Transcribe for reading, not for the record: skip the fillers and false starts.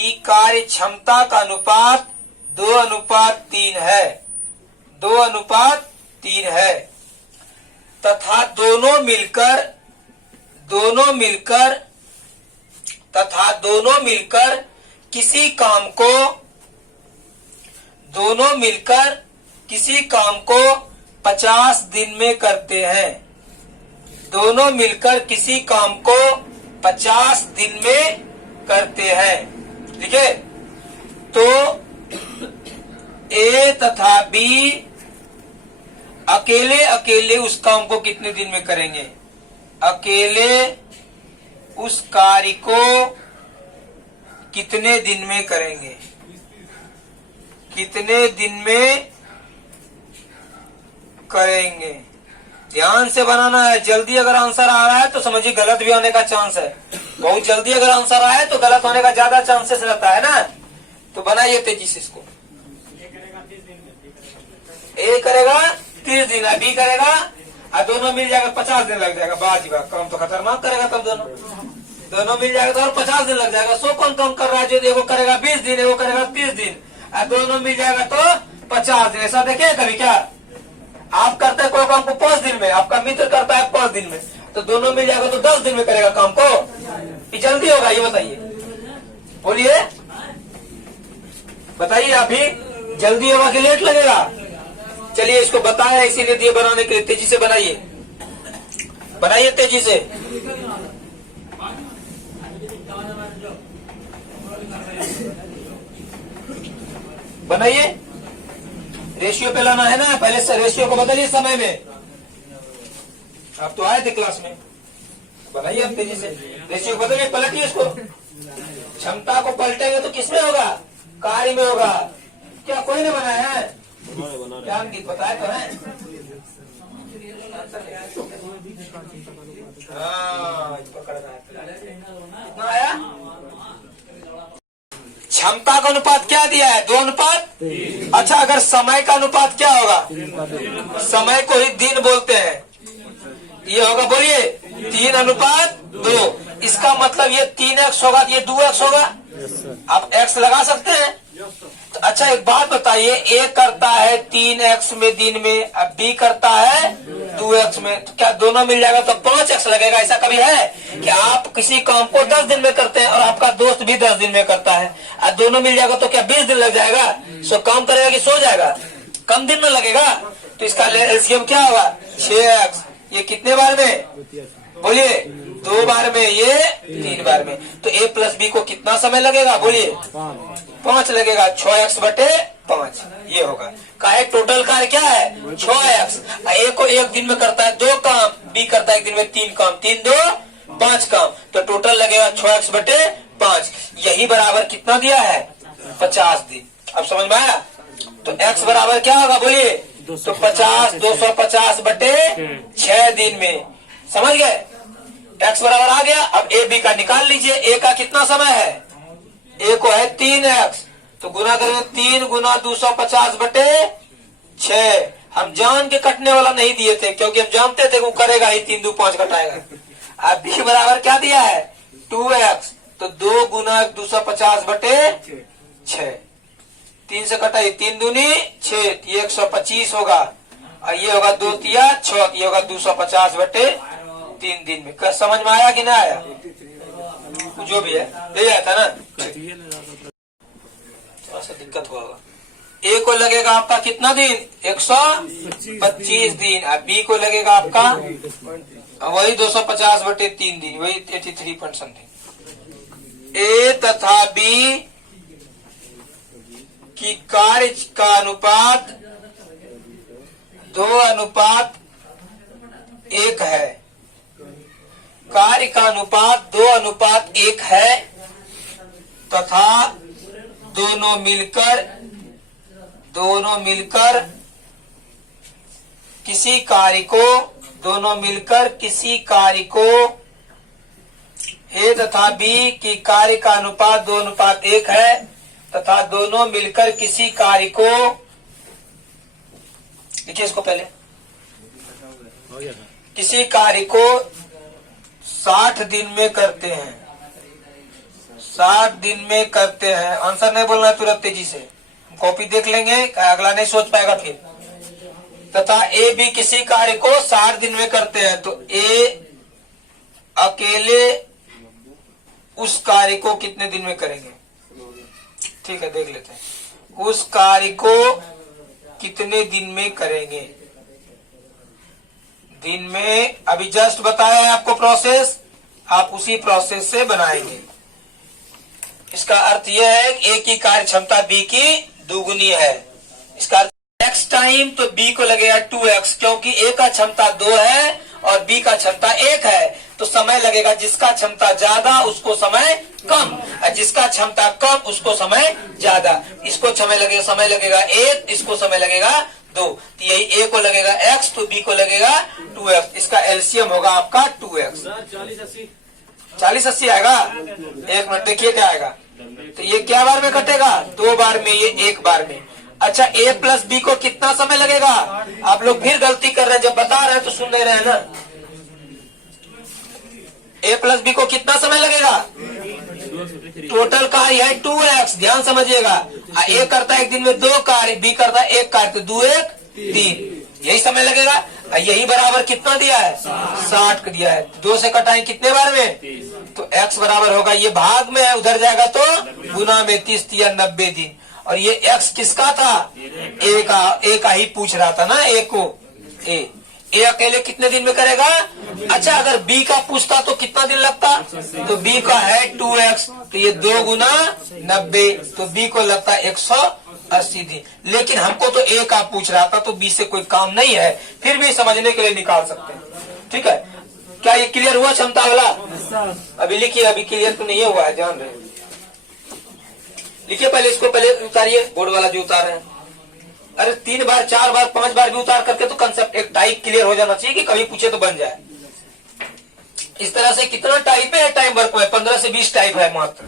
कि कार्य क्षमता का अनुपात 2:3 है, 2:3 है, तथा दोनों मिलकर किसी काम को 50 दिन में करते हैं। दोनों मिलकर किसी काम को 50 दिन में करते हैं। ठीक है, तो ए तथा बी अकेले उस काम को कितने दिन में करेंगे? अकेले उस कार्य को कितने दिन में करेंगे? कितने दिन में करेंगे? ध्यान से बनाना है। जल्दी अगर आंसर आ रहा है तो समझिए गलत भी होने का चांस है। बहुत जल्दी अगर आंसर आए तो गलत होने का ज्यादा चांसेस रहता है ना। तो बनाइए तेजी से इसको। ए करेगा 30 दिन, बी करेगा और दोनों मिल जाएगा 50 दिन लग जाएगा। बाजी बात, काम तो खतरनाक करेगा तब दोनों मिल जाएगा तो और 50 दिन लग जाएगा। 100 कौन कम कर रहा है? जो एगो करेगा 20 दिन, एगो करेगा 30 दिन और दोनों मिल जाएगा तो 50 दिन। ऐसा देखिए कभी क्या आप करते हैं कोई काम को 5 दिन में, आपका मित्र करता है 5 दिन में, तो दोनों मिल जाएगा तो 10 दिन में करेगा काम को। ये जल्दी होगा? ये बताइए, बोलिए, बताइए। अभी जल्दी होगा कि लेट लगेगा? चलिए इसको बताया इसीलिए दिए बनाने के लिए। तेजी से बनाइए, बनाइए तेजी से। बनाइए, रेशियो पे लाना है ना। पहले से रेशियो को बदलिए समय में। आप तो आए थे क्लास में। बनाइए आप तेजी से, रेशियो को बदलिए, पलटिए इसको। क्षमता को पलटेंगे तो किसमें होगा? कार्य में होगा। क्या कोई ने बनाया है? क्या गीत बताया तो है? हाँ, कितना आया? क्षमता का अनुपात क्या दिया है? 2:3। अच्छा, अगर समय का अनुपात क्या होगा? समय को ही दिन बोलते हैं। ये होगा, बोलिए, 3:2। इसका मतलब ये 3x होगा, ये 2x होगा। आप x लगा सकते हैं। तो अच्छा एक बात बताइए, ए करता है 3x में दिन में, अब बी करता है 2x में, तो क्या दोनों मिल जाएगा तो 5x लगेगा? ऐसा कभी है कि आप किसी काम को 10 दिन में करते हैं और आपका दोस्त भी 10 दिन में करता है और दोनों मिल जाएगा तो क्या 20 दिन लग जाएगा? सो काम करेगा कि सो जाएगा? कम दिन में लगेगा। तो इसका एलसीएम क्या होगा? 6x। ये कितने बार में? बोलिए, 2 बार में, ये 3 बार में। तो a प्लस बी को कितना समय लगेगा? बोलिए, 5 लगेगा। 6x/5 ये होगा। काहे टोटल कार्य क्या है? 6x। a को 1 दिन में करता है 2 काम, b करता है 1 दिन में 3 काम, 3 2 5 काम, तो टोटल लगेगा 6x/5। यही बराबर कितना दिया है? 50 दिन। अब समझ में आया? तो x बराबर क्या होगा? बोलिए, तो 50 250/6 दिन में। समझ गए? x बराबर आ गया। अब ए बी का निकाल लीजिए। ए का कितना समय है? ए को है 3x, तो गुना करेंगे 3 गुना 250/6। हम जान के कटने वाला नहीं दिए थे क्योंकि हम जानते थे वो करेगा ही, 3 2 5 कटाएगा। अब बी बराबर क्या दिया है? 2x, तो 2 गुना 250/6। 3 से कटाई, 3 दूनी 6, 125 होगा और ये होगा 2 तिया 6, ये होगा 250/3 दिन में। समझ में आया कि ना आया? जो भी है ले जाया था ना, थोड़ा सा दिक्कत हुआ होगा। ए को लगेगा आपका कितना दिन? 125 दिन। और बी को लगेगा आपका वही 250/3 दिन, वही 83 पॉइंट समथिंग। ए तथा बी की कार्य का अनुपात 2:1 है। कार्य का अनुपात 2:1 है तथा दोनों मिलकर किसी कार्य को ए तथा बी की कार्य का अनुपात 2:1 है तथा दोनों मिलकर किसी कार्य को, देखिए इसको पहले, किसी कार्य को 60 दिन में करते हैं। 60 दिन में करते हैं। आंसर नहीं बोलना है तुरंत, तेजी से कॉपी देख लेंगे, अगला नहीं सोच पाएगा फिर। तथा ए बी किसी कार्य को 60 दिन में करते हैं, तो ए अकेले उस कार्य को कितने दिन में करेंगे? ठीक है, देख लेते हैं। उस कार्य को कितने दिन में करेंगे? दिन में अभी जस्ट बताया है आपको प्रोसेस, आप उसी प्रोसेस से बनाएंगे। इसका अर्थ यह है कि ए की कार्य क्षमता बी की दुगुनी है। इसका अर्थ x टाइम तो b को लगेगा 2x, क्योंकि a का क्षमता 2 है और b का क्षमता 1 है, तो समय लगेगा जिसका क्षमता ज्यादा उसको समय कम, और जिसका क्षमता कम उसको समय ज्यादा। इसको समय लगेगा 1, इसको समय लगेगा 2, तो यही a को लगेगा x तो b को लगेगा 2x। इसका एलसीएम होगा आपका 2x। 40-80 आएगा। एक मिनट देखिए क्या आएगा। तो ये क्या बार में कटेगा? 2 बार में, ये 1 बार में। अच्छा, a प्लस बी को कितना समय लगेगा? आप लोग फिर गलती कर रहे हैं, जब बता रहे हैं तो सुन नहीं रहे हैं ना। a प्लस बी को कितना समय लगेगा? टोटल कार्य है 2x, ध्यान समझिएगा। a करता है एक दिन में 2 कार्य, b करता है 1 कार्य, तो 2 1 3, यही समय लगेगा। यही बराबर कितना दिया है? 60 का दिया है। 2 से कटाएं कितने बार में? तो x बराबर होगा, ये भाग में है, उधर जाएगा तो गुना में, 30 या 90 दिन। और ये x किसका था? a का ही पूछ रहा था ना, a को। a अकेले कितने दिन में करेगा? अच्छा, अगर b का पूछता तो कितना दिन लगता? तो b का है 2x, तो ये 2 गुना 90, तो b को लगता है 180 दिन। लेकिन हमको तो a का पूछ रहा था, तो b से कोई काम नहीं है, फिर भी समझने के लिए निकाल सकते हैं। ठीक है, क्या ये क्लियर हुआ क्षमता वाला? अभी लिखिए, अभी क्लियर तो नहीं हुआ है, ध्यान रहे। लिखिए पहले, इसको पहले उतारिए, बोर्ड वाला जो उतार है। अरे 3 बार 4 बार 5 बार भी उतार करके तो कंसेप्ट एक टाइप क्लियर हो जाना चाहिए कि कभी पूछे तो बन जाए। इस तरह से कितना टाइप है टाइम वर्क में? 15 से 20 टाइप है मात्र।